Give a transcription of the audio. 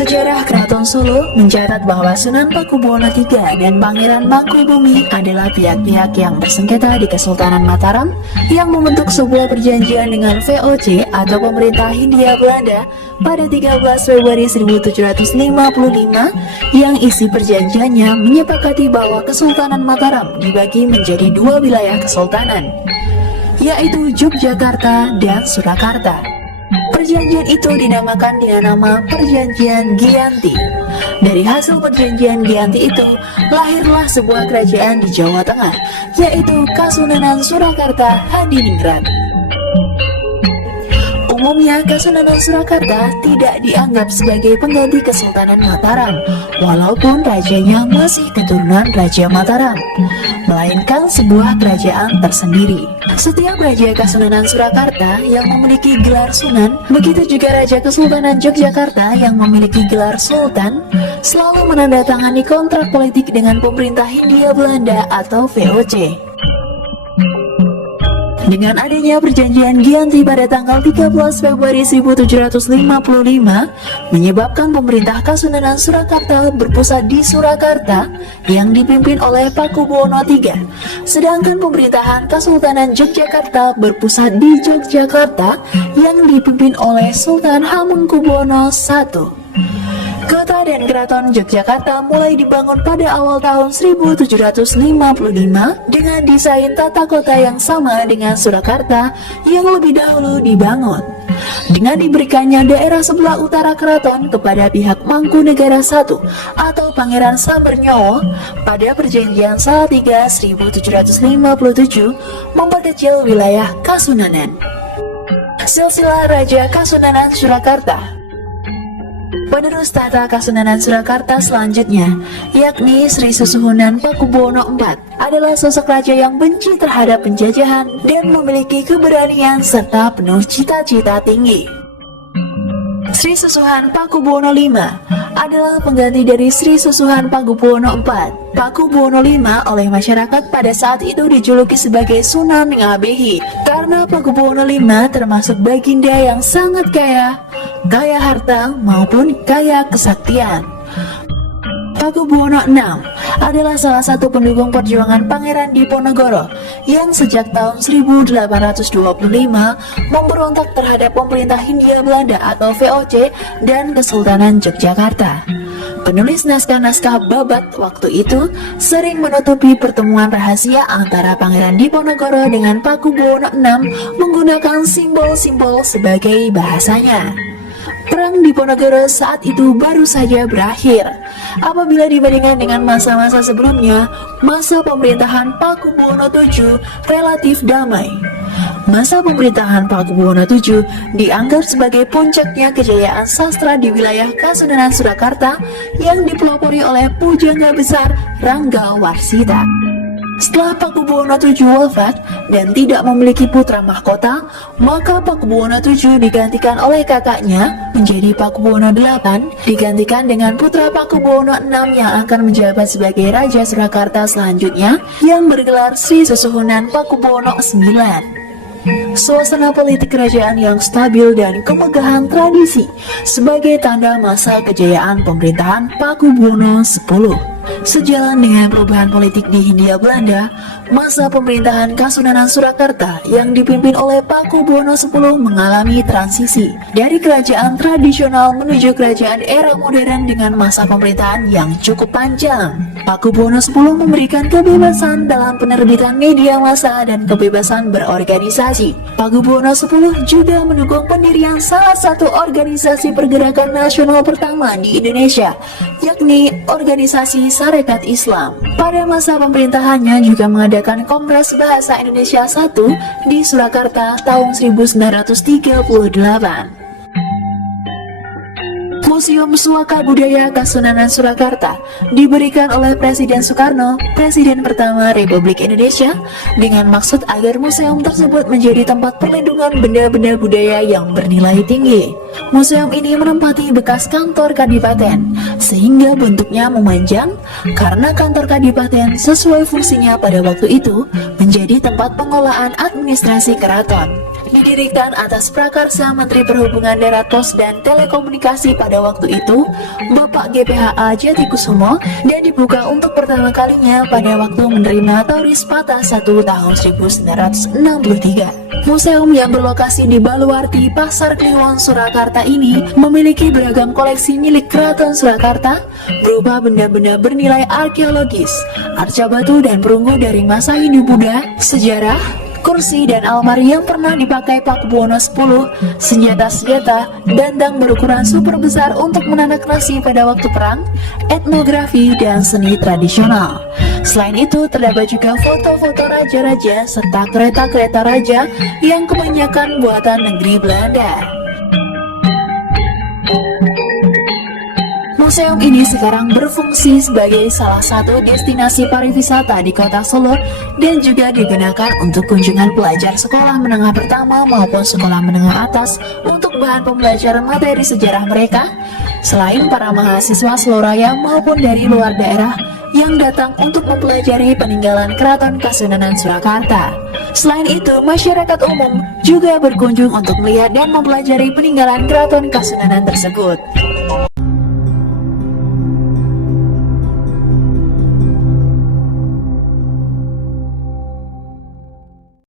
Sejarah Keraton Solo mencatat bahwa Sunan Pakubuwono III dan Pangeran Mangkubumi adalah pihak-pihak yang bersengketa di Kesultanan Mataram yang membentuk sebuah perjanjian dengan VOC atau Pemerintah Hindia Belanda pada 13 Februari 1755 yang isi perjanjiannya menyepakati bahwa Kesultanan Mataram dibagi menjadi dua wilayah kesultanan, yaitu Yogyakarta dan Surakarta. Perjanjian itu dinamakan dengan nama Perjanjian Giyanti. Dari hasil Perjanjian Giyanti itu, lahirlah sebuah kerajaan di Jawa Tengah, yaitu Kasunanan Surakarta Hadiningrat. Umumnya, Kasunanan Surakarta tidak dianggap sebagai pengganti Kesultanan Mataram, walaupun rajanya masih keturunan Raja Mataram, melainkan sebuah kerajaan tersendiri. Setiap Raja Kasunanan Surakarta yang memiliki gelar Sunan, begitu juga Raja Kesultanan Yogyakarta yang memiliki gelar Sultan, selalu menandatangani kontrak politik dengan pemerintah Hindia Belanda atau VOC. Dengan adanya Perjanjian Giyanti pada tanggal 13 Februari 1755 menyebabkan pemerintah Kasunanan Surakarta berpusat di Surakarta yang dipimpin oleh Pakubuwono III, sedangkan pemerintahan Kesultanan Yogyakarta berpusat di Yogyakarta yang dipimpin oleh Sultan Hamengkubuwono I. Kota dan Keraton Yogyakarta mulai dibangun pada awal tahun 1755 dengan desain tata kota yang sama dengan Surakarta yang lebih dahulu dibangun. Dengan diberikannya daerah sebelah utara keraton kepada pihak Mangkunegara I atau Pangeran Sambernyowo pada Perjanjian Salatiga 1757 memperkecil wilayah Kasunanan. Silsilah Raja Kasunanan Surakarta. Penerus tata Kasunanan Surakarta selanjutnya, yakni Sri Susuhunan Pakubuwono IV, adalah sosok raja yang benci terhadap penjajahan dan memiliki keberanian serta penuh cita-cita tinggi. Sri Susuhunan Pakubuwono V adalah pengganti dari Sri Susuhunan Pakubuwono IV. Pakubuwono V oleh masyarakat pada saat itu dijuluki sebagai Sunan Ngabehi karena Pakubuwono V termasuk baginda yang sangat kaya harta maupun kaya kesaktian. Pakubuwono VI adalah salah satu pendukung perjuangan Pangeran Diponegoro yang sejak tahun 1825 memberontak terhadap pemerintah Hindia Belanda atau VOC dan Kesultanan Yogyakarta. Penulis naskah-naskah Babat waktu itu sering menutupi pertemuan rahasia antara Pangeran Diponegoro dengan Pakubuwono VI menggunakan simbol-simbol sebagai bahasanya. Perang Diponegoro saat itu baru saja berakhir. Apabila dibandingkan dengan masa-masa sebelumnya, masa pemerintahan Pakubuwono VII relatif damai. Masa pemerintahan Pakubuwono VII dianggap sebagai puncaknya kejayaan sastra di wilayah Kasunanan Surakarta yang dipelopori oleh pujangga besar Rangga Warsita. Setelah Pakubuwono VII wafat dan tidak memiliki putra mahkota, maka Pakubuwono VII digantikan oleh kakaknya menjadi Pakubuwono VIII, digantikan dengan putra Pakubuwono VI yang akan menjabat sebagai Raja Surakarta selanjutnya yang bergelar Sri Susuhunan Pakubuwono IX. Suasana politik kerajaan yang stabil dan kemegahan tradisi sebagai tanda masa kejayaan pemerintahan Pakubuwono X. Sejalan dengan perubahan politik di Hindia Belanda, masa pemerintahan Kasunanan Surakarta yang dipimpin oleh Pakubuwono X mengalami transisi dari kerajaan tradisional menuju kerajaan era modern dengan masa pemerintahan yang cukup panjang. Pakubuwono X memberikan kebebasan dalam penerbitan media massa dan kebebasan berorganisasi. Pakubuwono X juga mendukung pendirian salah satu organisasi pergerakan nasional pertama di Indonesia, yakni Organisasi Sarekat Islam. Pada masa pemerintahannya juga mengadakan Kongres Bahasa Indonesia I di Surakarta tahun 1938. Museum Suaka Budaya Kasunanan Surakarta diberikan oleh Presiden Soekarno, Presiden pertama Republik Indonesia, dengan maksud agar museum tersebut menjadi tempat perlindungan benda-benda budaya yang bernilai tinggi. Museum ini menempati bekas kantor kadipaten, sehingga bentuknya memanjang karena kantor kadipaten sesuai fungsinya pada waktu itu menjadi tempat pengolahan administrasi keraton. Didirikan atas prakarsa Menteri Perhubungan Darat Pos dan Telekomunikasi pada waktu itu, Bapak GPHA Jatikusumo, dan dibuka untuk pertama kalinya pada waktu menerima Tauris Patah 1 tahun 1963. Museum yang berlokasi di Baluarti, Pasar Kliwon, Surakarta ini memiliki beragam koleksi milik Keraton Surakarta berupa benda-benda bernilai arkeologis, arca batu dan perunggu dari masa Hindu Buddha, sejarah, kursi dan almari yang pernah dipakai Pakubuwono X, senjata-senjata, dandang berukuran super besar untuk menanak nasi pada waktu perang, etnografi, dan seni tradisional. Selain itu, terdapat juga foto-foto raja-raja serta kereta-kereta raja yang kebanyakan buatan negeri Belanda. Museum ini sekarang berfungsi sebagai salah satu destinasi pariwisata di kota Solo dan juga digunakan untuk kunjungan pelajar sekolah menengah pertama maupun sekolah menengah atas untuk bahan pembelajaran materi sejarah mereka, selain para mahasiswa Seloraya maupun dari luar daerah yang datang untuk mempelajari peninggalan Keraton Kasunanan Surakarta. Selain itu, masyarakat umum juga berkunjung untuk melihat dan mempelajari peninggalan Keraton Kasunanan tersebut.